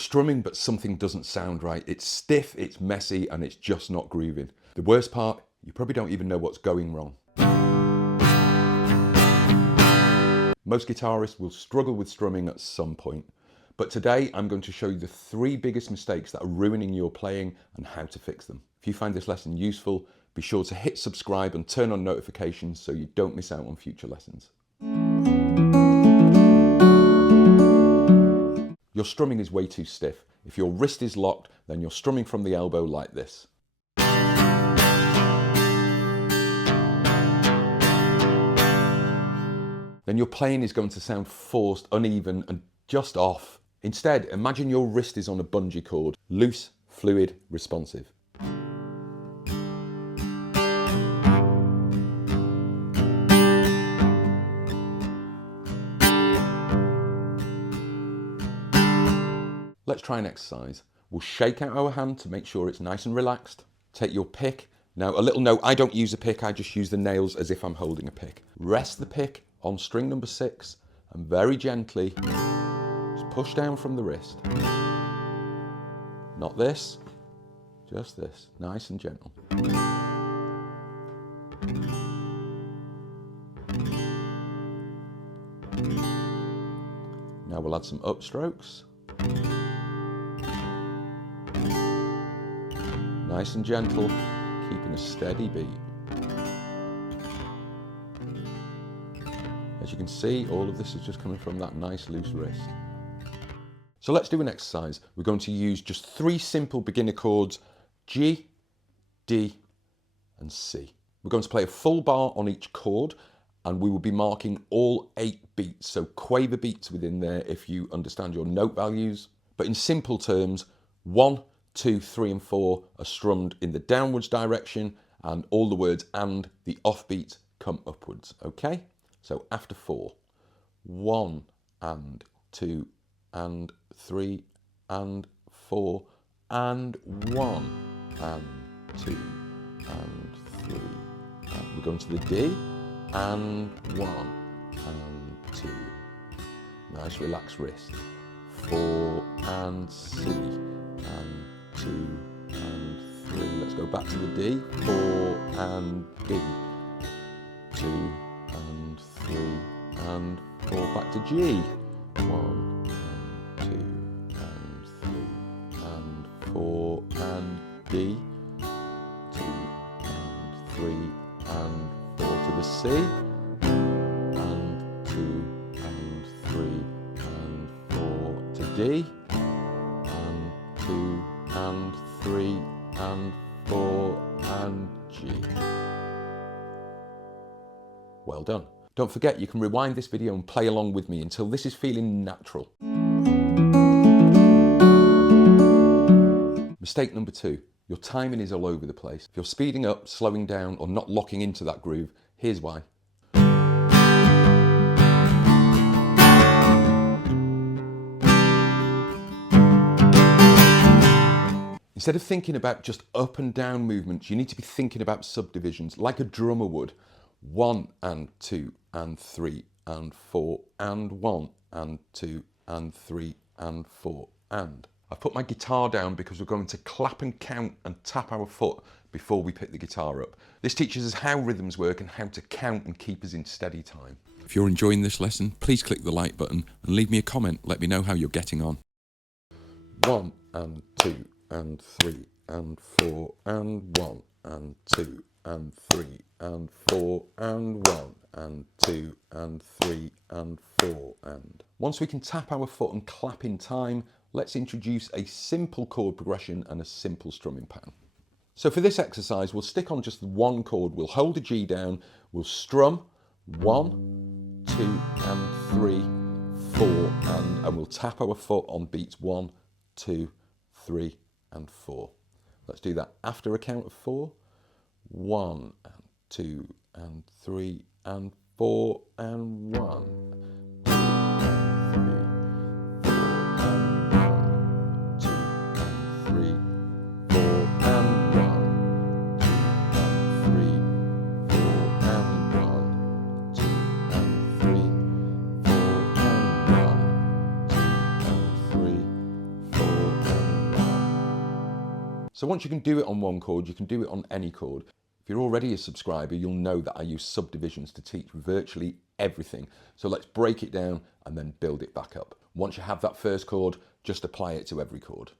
strumming but something doesn't sound right. It's stiff, it's messy, and it's just not grooving. The worst part, you probably don't even know what's going wrong. Most guitarists will struggle with strumming at some point, but today I'm going to show you the 3 biggest mistakes that are ruining your playing and how to fix them. If you find this lesson useful, be sure to hit subscribe and turn on notifications so you don't miss out on future lessons. Your strumming is way too stiff. If your wrist is locked, then you're strumming from the elbow like this. Then your playing is going to sound forced, uneven, and just off. Instead, imagine your wrist is on a bungee cord, loose, fluid, responsive. Let's try an exercise. We'll shake out our hand to make sure it's nice and relaxed. Take your pick. Now, a little note, I don't use a pick, I just use the nails as if I'm holding a pick. Rest the pick on string number 6 and very gently just push down from the wrist. Not this, just this, nice and gentle. Now we'll add some upstrokes. Nice and gentle, keeping a steady beat. As you can see, all of this is just coming from that nice loose wrist. So let's do an exercise. We're going to use just 3 simple beginner chords, G, D, and C. We're going to play a full bar on each chord, and we will be marking all 8 beats, so quaver beats within there if you understand your note values. But in simple terms, 1, 2, 3, and 4 are strummed in the downwards direction, and all the words and the offbeat come upwards, okay? So after 4, 1 and 2 and 3 and 4 and 1 and 2 and 3. And we're going to the D and 1 and 2. Nice relaxed wrist. 4 and C and 2 and 3. Let's go back to the D. 4 and D. 2 and 3 and 4. Back to G. 1 and 2 and 3 and 4 and D. 2 and 3 and 4 to the C. And 2 and 3 and 4 to D. And 2 and 3 and 4 and G. Well done. Don't forget you can rewind this video and play along with me until this is feeling natural. Mistake number 2. Your timing is all over the place. If you're speeding up, slowing down, or not locking into that groove, here's why. Instead of thinking about just up and down movements, you need to be thinking about subdivisions, like a drummer would. 1 and 2 and 3 and 4 and 1 and 2 and 3 and 4 and. I've put my guitar down because we're going to clap and count and tap our foot before we pick the guitar up. This teaches us how rhythms work and how to count and keep us in steady time. If you're enjoying this lesson, please click the like button and leave me a comment. Let me know how you're getting on. 1 and 2 and 3 and 4 and 1 and 2 and 3 and 4 and 1 and 2 and 3 and 4 and. Once we can tap our foot and clap in time, let's introduce a simple chord progression and a simple strumming pattern. So for this exercise, we'll stick on just one chord. We'll hold the G down, we'll strum 1, 2 and 3, 4 and we'll tap our foot on beats 1, 2, 3 and 4. Let's do that after a count of 4. 1 and 2 and 3 and 4 and 1. 2 and 3, 4 and 1. 2 and 3, 4 and 1. 2 and 3, 4 and 1. 2 and 3, 4 and 1. 2 and 3, 4 So once you can do it on one chord, you can do it on any chord. If you're already a subscriber, you'll know that I use subdivisions to teach virtually everything. So let's break it down and then build it back up. Once you have that first chord, just apply it to every chord.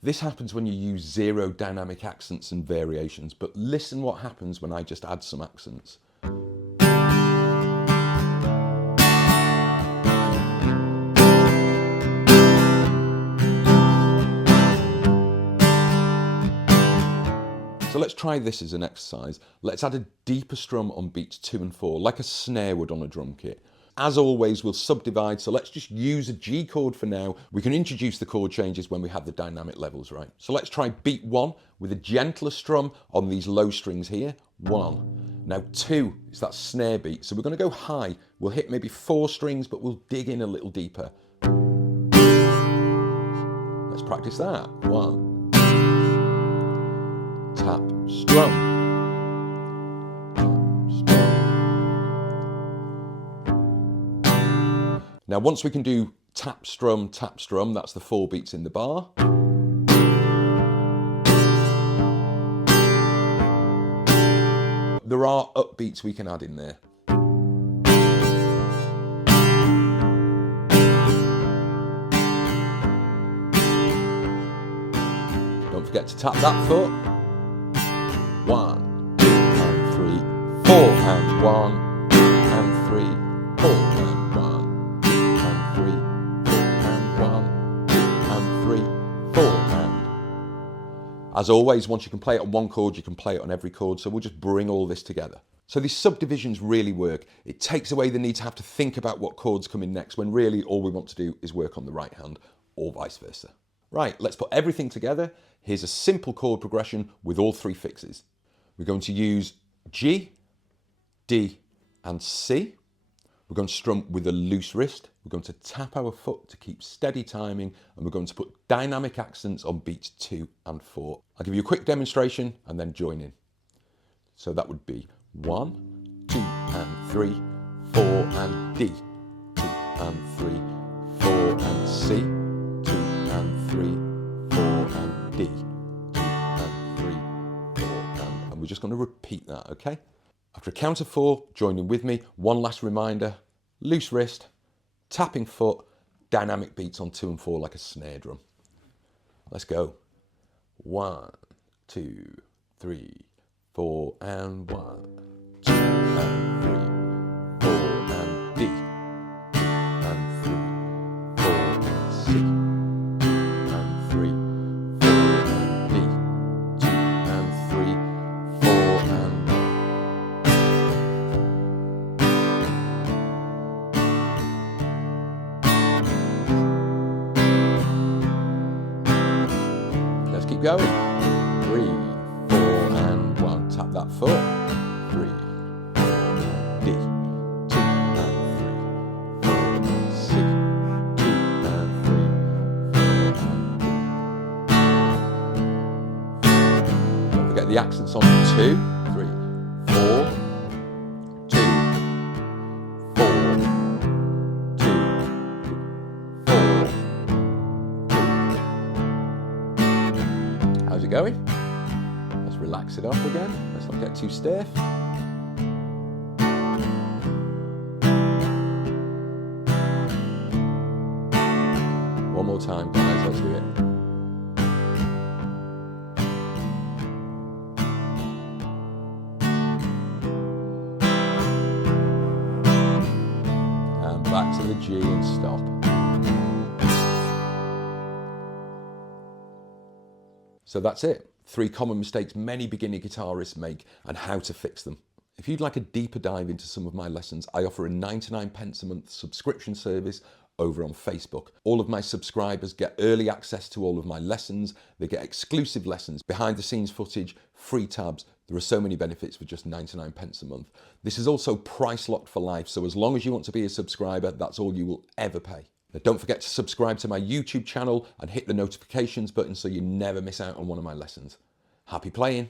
This happens when you use zero dynamic accents and variations, but listen what happens when I just add some accents. So let's try this as an exercise. Let's add a deeper strum on beats 2 and 4, like a snare would on a drum kit. As always, we'll subdivide, so let's just use a G chord for now. We can introduce the chord changes when we have the dynamic levels right. So let's try beat 1 with a gentler strum on these low strings here. 1. Now 2 is that snare beat, so we're going to go high. We'll hit maybe 4 strings, but we'll dig in a little deeper. Let's practice that. 1. Tap, strum. Now once we can do tap, strum, that's the 4 beats in the bar. There are upbeats we can add in there. Don't forget to tap that foot. 1, 2 and 3, 4 and 1 and 3, 4 and 1. As always, once you can play it on one chord, you can play it on every chord, so we'll just bring all this together. So these subdivisions really work. It takes away the need to have to think about what chords come in next, when really all we want to do is work on the right hand, or vice versa. Right, let's put everything together. Here's a simple chord progression with all 3 fixes. We're going to use G, D, and C. We're going to strum with a loose wrist. We're going to tap our foot to keep steady timing, and we're going to put dynamic accents on beats 2 and 4. I'll give you a quick demonstration and then join in. So that would be 1, 2 and 3, 4 and D, 2 and 3, 4 and C, 2 and 3, 4 and D, 2 and 3, 4 and we're just going to repeat that, okay? After a count of 4, join in with me. One last reminder, loose wrist, tapping foot, dynamic beats on 2 and 4 like a snare drum. Let's go. 1, 2, 3, 4 and 1, 2 and 3, 4 and D, 2 and 3, 4 and C, 2 and 3, 4 and D, 2 and 3, 4 and keep going. 3, 4 and 1. Tap that foot. 3, 4 and D. 2 and 3, 4 and C. 2 and 3, 4 and D. Don't forget the accents on 2, 3, 4, 2, 4, 2, 4. How's it going? Let's relax it off again. Let's not get too stiff. One more time, guys. Let's do it. And back to the G and stop. So that's it. 3 common mistakes many beginner guitarists make and how to fix them. If you'd like a deeper dive into some of my lessons, I offer a 99p a month subscription service over on Facebook. All of my subscribers get early access to all of my lessons. They get exclusive lessons, behind the scenes footage, free tabs. There are so many benefits for just 99p a month. This is also price locked for life, so as long as you want to be a subscriber, that's all you will ever pay. Now, don't forget to subscribe to my YouTube channel and hit the notifications button so you never miss out on one of my lessons. Happy playing!